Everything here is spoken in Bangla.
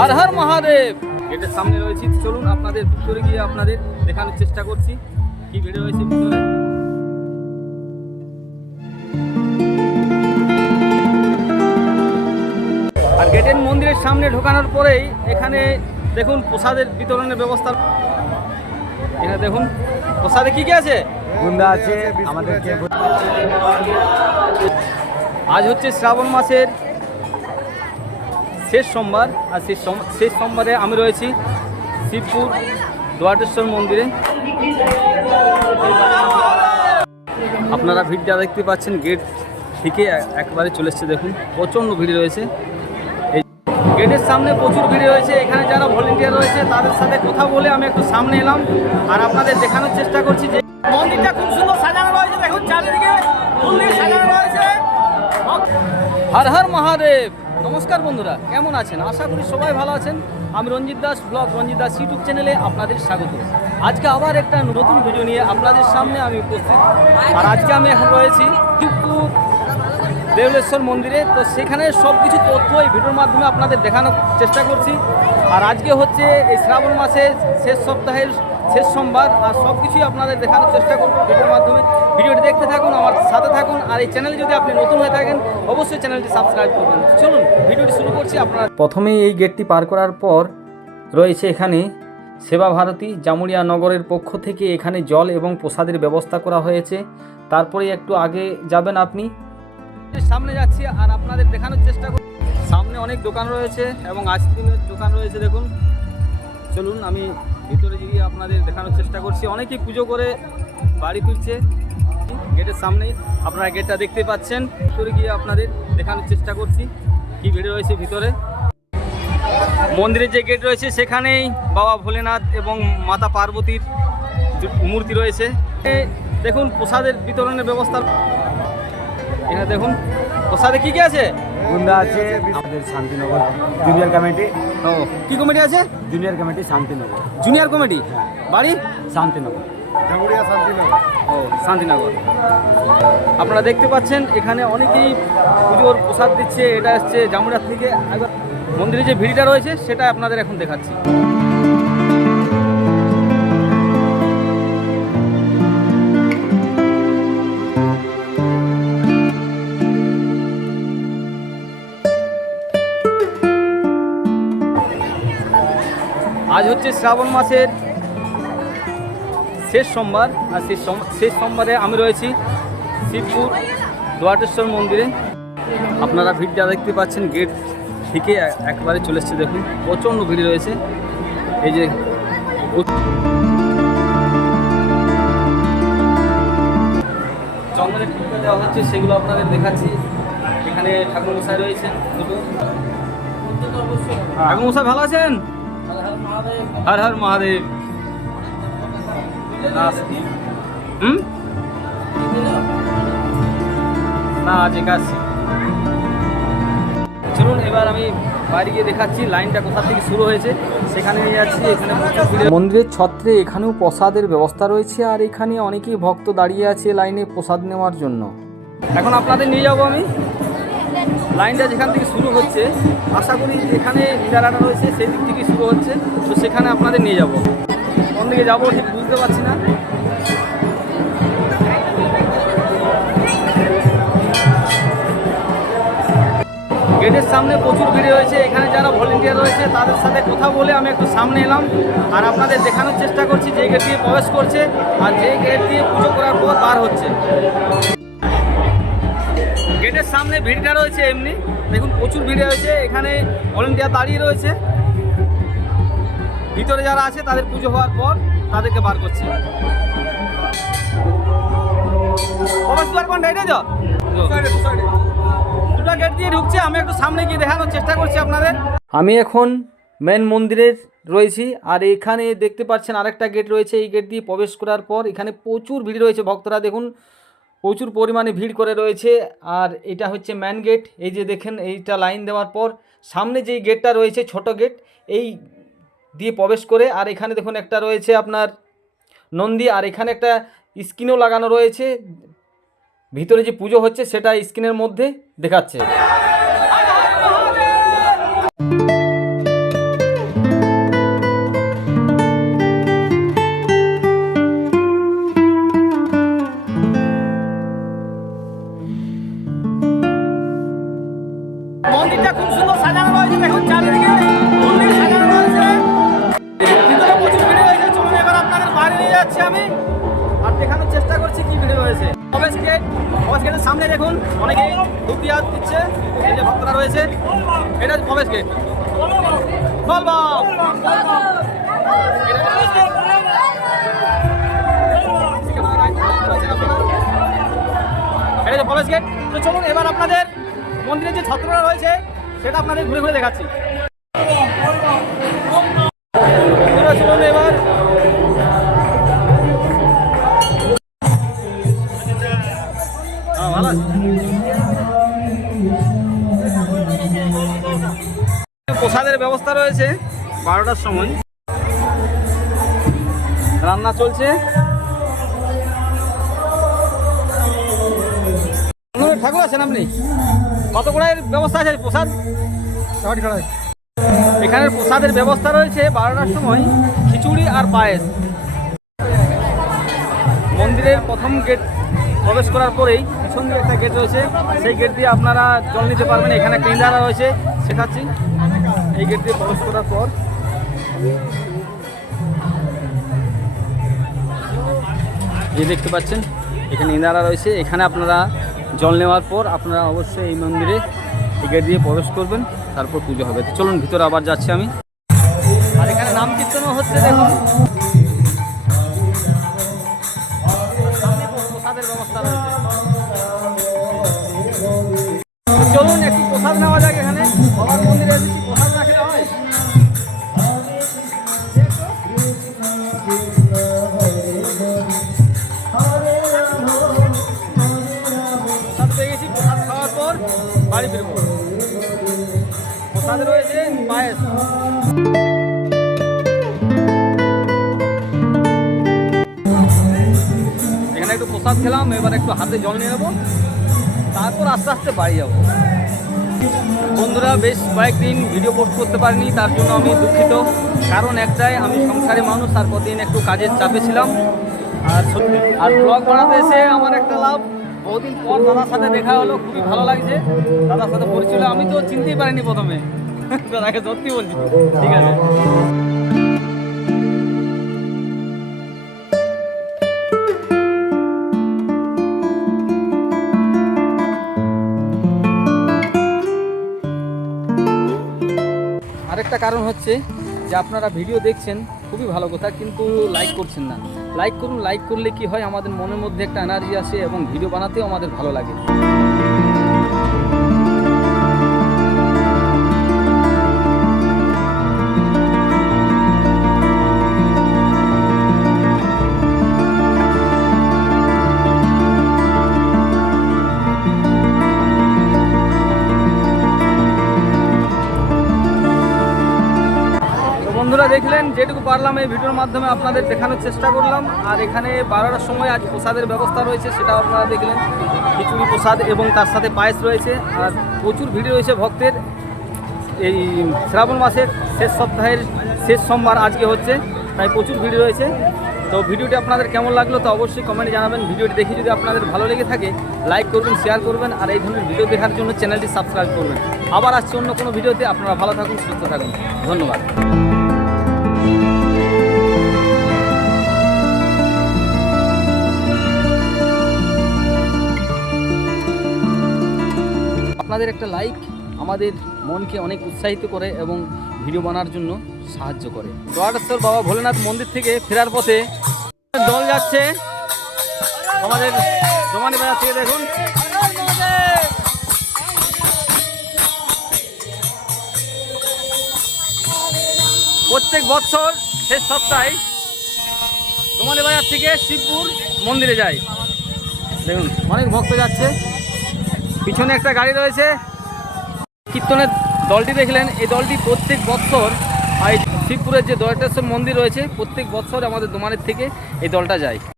হর হর মহাদেব। গেটের সামনে রয়েছি। চলুন আপনাদের ভিতরে গিয়ে আপনাদের দেখানোর চেষ্টা করছি। কি ভিড় রয়েছে ভিতরে? আর গেটের মন্দিরের সামনে ঢোকানোর পরেই এখানে দেখুন প্রসাদের বিতরণের ব্যবস্থা। এখানে দেখুন প্রসাদে কি কি আছে? গুন্ডা আছে আমাদেরকে আজ হচ্ছে শ্রাবণ মাসের শেষ সোমবার, আর সোম- শেষ সোমবারে আমি রয়েছি শিবপুর দোয়াটেশ্বর মন্দিরে। আপনারা ভিড়টা দেখতে পাচ্ছেন গেট থেকে একবারে চলে এসছে দেখুন, প্রচণ্ড ভিড় রয়েছে। গেটের সামনে প্রচুর ভিড় রয়েছে, এখানে যারা ভলেন্টিয়ার রয়েছে, তাদের সাথে কথা বলে আমি একটু সামনে এলাম, আর আপনাদের দেখানোর চেষ্টা করছি যে মন্দিরটা খুব সুন্দর সাজানো রয়েছে, দেখুন চারিদিকে সাজানো রয়েছে। হর হর মহাদেব! নমস্কার বন্ধুরা, কেমন আছেন? আশা করি সবাই ভালো আছেন। আমি রঞ্জিত দাস, ব্লগ রঞ্জিত দাস ইউটিউব চ্যানেলে আপনাদের স্বাগত। আজকে আবার একটা নতুন ভিডিও নিয়ে আপনাদের সামনে আমি উপস্থিত। আর আজকে আমি এখন রয়েছি শিবপুর দেউলেশ্বর মন্দিরে। তো সেখানে সব কিছু তথ্য এই ভিডিওর মাধ্যমে আপনাদের দেখানোর চেষ্টা করছি। আর আজকে হচ্ছে এই শ্রাবণ মাসের শেষ সপ্তাহের শেষ সোমবার আর সব কিছুই আপনাদের দেখানোর চেষ্টা করব ভিডিওর মাধ্যমে। ভিডিওটি দেখতে থাকুন আমার সাথে থাকুন আর এই চ্যানেলে যদি আপনি নতুন হয়ে থাকেন অবশ্যই চ্যানেলটি সাবস্ক্রাইব করবেন। চলুন ভিডিওটি শুরু করছি আপনারা। প্রথমেই এই গেটটি পার করার পর রয়েছে এখানে সেবা ভারতী জামুরিয়া নগরের পক্ষ থেকে এখানে জল এবং প্রসাদের ব্যবস্থা করা হয়েছে। তারপরে একটু আগে যাবেন আপনি। সামনে যাচ্ছি আর আপনাদের দেখানোর চেষ্টা করছি সামনে অনেক দোকান রয়েছে এবং আইসক্রিমের দোকান রয়েছে দেখুন। চলুন আমি ভিতরে গিয়ে আপনাদের দেখানোর চেষ্টা করছি অনেকেই পুজো করে বাড়ি ফিরছে। গেটের সামনেই আপনারা গেটটা দেখতে পাচ্ছেন। ভিতরে গিয়ে আপনাদের দেখানোর চেষ্টা করছি কি ভিড় রয়েছে ভিতরে। মন্দিরের যে গেট রয়েছে সেখানেই বাবা ভোলেনাথ এবং মাতা পার্বতীর মূর্তি রয়েছে। দেখুন প্রসাদের বিতরণের ব্যবস্থা। এখানে দেখুন প্রসাদে কি কি আছে? গুন্ডা আছে আমাদের শান্তিনগর জুনিয়র কমিটি। ও কি কমিটি আছে? Junior committee Shantinagar junior committee বাড়ি? শান্তিনগর ও শান্তিনগর আপনারা দেখতে পাচ্ছেন এখানে অনেকেই পুজোর প্রসাদ দিচ্ছে এটা আসছে জামুড়ার থেকে। একবার মন্দিরে যে ভিড়টা রয়েছে সেটা আপনাদের এখন দেখাচ্ছি। আজ হচ্ছে শ্রাবণ মাসের শেষ সোমবার আর শেষ শেষ সোমবারে আমি রয়েছি শিবপুর দোয়াটেশ্বর মন্দিরে। আপনারা ভিড়টা দেখতে পাচ্ছেন গেট থেকে একবারে চলে এসছে দেখুন প্রচণ্ড ভিড় রয়েছে। এই যে চন্দনের টিকা দেওয়া হচ্ছে সেগুলো আপনাদের দেখাচ্ছি। এখানে ঠাকুর মশাই রয়েছেন দুটো। ঠাকুর মশাই ভালো আছেন? হর হর মহাদেব। না হুম? না আজ একাশি চলুন এবার আমি বাইরে গিয়ে দেখাচ্ছি লাইনটা কোথা থেকে শুরু হয়েছে। সেখানে নিয়ে যাচ্ছি এখানে মন্দিরের ছত্রে এখানেও প্রসাদের ব্যবস্থা রয়েছে আর এখানে অনেকেই ভক্ত দাঁড়িয়ে আছে লাইনে প্রসাদ নেওয়ার জন্য। এখন আপনাদের নিয়ে যাব আমি। লাইনটা যেখান থেকে শুরু হচ্ছে, আশা করি এখানে নিদারাটা রয়েছে সেই দিক থেকে শুরু হচ্ছে, তো সেখানে আপনাদের নিয়ে যাব। কোন দিকে যাব ঠিক বুঝতে পারছি না। গেটের সামনে প্রচুর ভিড় রয়েছে, এখানে যারা ভলেন্টিয়ার রয়েছে তাদের সাথে কথা বলে আমি একটু সামনে এলাম আর আপনাদের দেখানোর চেষ্টা করছি যে গেট দিয়ে প্রবেশ করছে আর যে গেট দিয়ে পুজো করার পর বার হচ্ছে। সামনে ভিড়টা রয়েছে এমনি। দেখুন, প্রচুর ভিড় রয়েছে এখানে ভলেন্টিয়ার দাঁড়িয়ে রয়েছে। ভিতরে যারা আছে, তাদের পুজো হওয়ার পর তাদেরকে বার করছে। দুটো গেট দিয়ে ঢুকছে, আমি একটু সামনে গিয়ে দেখানোর চেষ্টা করছি আপনাদের। আমি এখন মেন মন্দিরের রয়েছি, আর এখানে দেখতে পাচ্ছেন আরেকটা গেট রয়েছে। এই গেট দিয়ে প্রবেশ করার পর এখানে প্রচুর ভিড় রয়েছে ভক্তরা। দেখুন প্রচুর পরিমাণে ভিড় করে রয়েছে। আর এটা হচ্ছে ম্যান গেট এই যে দেখেন, এইটা লাইন দেওয়ার পর সামনে যেই গেটটা রয়েছে, ছোট গেট এই দিয়ে প্রবেশ করে। আর এখানে দেখুন, একটা রয়েছে আপনার নন্দী, আর এখানে একটা স্ক্রিনও লাগানো রয়েছে। ভিতরে যে পুজো হচ্ছে, সেটা স্ক্রিনের মধ্যে দেখাচ্ছে। মন্দিরটা খুব সুন্দর সাজানো রয়েছে, দেখুন চারিদিকে। মন্দির সাজানো রয়েছে। ভিতরে প্রচুর ভিড় হয়েছে চলুন এবার আপনাদের বাইরে নিয়ে যাচ্ছি আমি। আর দেখানোর চেষ্টা করছি কি ভিড় রয়েছে। প্রবেশ গেট প্রবেশ গেটের সামনে দেখুন অনেকেই ধূপ দিয়া দিচ্ছে, এই যে ভক্তরা রয়েছে, এটা হচ্ছে প্রবেশ গেট বল বল। এটা প্রবেশ গেট। এটা হচ্ছে প্রবেশ গেট চলুন এবার আপনাদের মন্দিরের যে ছত্রটা রয়েছে, সেটা আপনাদের ঘুরে ঘুরে দেখাচ্ছি। এবার। হ্যাঁ। প্রসাদের ব্যবস্থা রয়েছে বারোটার সময়। রান্না চলছে। ঠাকুর আছেন আপনি? কত কড়াইয়ের ব্যবস্থা আছে প্রসাদ? ষাট কড়াই এখানের প্রসাদের ব্যবস্থা রয়েছে বারোটার সময় খিচুড়ি আর পায়েস। মন্দিরের প্রথম গেট প্রবেশ করার পরেই পিছন দিয়ে একটা গেট রয়েছে। সেই গেট দিয়ে আপনারা জল নিতে পারবেন। এখানে কেন্দ্রারা রয়েছে শেখাচ্ছি। এই গেট দিয়ে প্রবেশ করার পর। এই দেখতে পাচ্ছেন এখানে ইন্দারা রয়েছে। এখানে আপনারা জল নেওয়ার পর আপনারা অবশ্যই এই মন্দিরে এই গেট দিয়ে প্রবেশ করবেন, তারপর পুজো হবে। তো চলুন, ভিতরে আবার যাচ্ছি আমি। আর এখানে নাম কীর্তনও হচ্ছে, দেখুন। একটু প্রসাদ খেলাম, এবার একটু হাতে জল নিয়ে নেব। তারপর আস্তে আস্তে বাড়ি যাব। বন্ধুরা, বেশ কয়েকদিন ভিডিও পোস্ট করতে পারিনি, তার জন্য আমি দুঃখিত। কারণ একটাই, আমি সংসারী মানুষ, আর কদিন একটু কাজের চাপে ছিলাম। আর সত্যি, আর ব্লগ বানাতে এসে আমার একটা লাভ। বহুদিন পর দাদার সাথে দেখা হলো, খুবই ভালো লাগছে। দাদার সাথে পরিচয় আমি তো চিনতেই পারিনি প্রথমে। দাদাকে সত্যি বলছি। ঠিক আছে। আরেকটা কারণ হচ্ছে যে আপনারা ভিডিও দেখছেন, খুবই ভালো কথা, কিন্তু লাইক করছেন না। লাইক করুন লাইক করলে কি হয়, আমাদের মনের মধ্যে একটা এনার্জি আসে এবং ভিডিও বানাতেও আমাদের ভালো লাগে। যেটুকু পারলাম এই ভিডিওর মাধ্যমে আপনাদের দেখানোর চেষ্টা করলাম। আর এখানে বারোটার সময় আজ প্রসাদের ব্যবস্থা রয়েছে, সেটাও আপনারা দেখলেন। খিচুড়ি প্রসাদ এবং তার সাথে পায়েস রয়েছে। আর প্রচুর ভিড় রয়েছে ভক্তের। এই শ্রাবণ মাসের শেষ সপ্তাহের শেষ সোমবার আজকে হচ্ছে, তাই প্রচুর ভিড় রয়েছে। তো ভিডিওটি আপনাদের কেমন লাগল তো অবশ্যই কমেন্টে জানাবেন। ভিডিওটি দেখে যদি আপনাদের ভালো লেগে থাকে, লাইক করবেন, শেয়ার করবেন, আর এই ধরনের ভিডিও দেখার জন্য চ্যানেলটি সাবস্ক্রাইব করবেন। আবার আসছে অন্য কোনো ভিডিওতে, আপনারা ভালো থাকুন, সুস্থ থাকুন। ধন্যবাদ। আপনাদের একটা লাইক আমাদের মনকে অনেক উৎসাহিত করে এবং ভিডিও বানার জন্য সাহায্য করে। দোয়ারেশ্বর বাবা ভোলেনাথ মন্দির থেকে ফেরার পথে দল যাচ্ছে। আমাদের জমানি বাজার থেকে দেখুন। প্রত্যেক বছর শেষ সপ্তাহে জমানি বাজার থেকে শিবপুর মন্দিরে যায়। দেখুন, অনেক ভক্ত যাচ্ছে। পিছনে একটা গাড়ি রয়েছে। কীর্তনের দলটি দেখলেন, এই দলটি প্রত্যেক বছর এই শিবপুরের যে দয়টেশ্বর মন্দির রয়েছে, প্রত্যেক বছর আমাদের দোমানের থেকে এই দলটা যায়।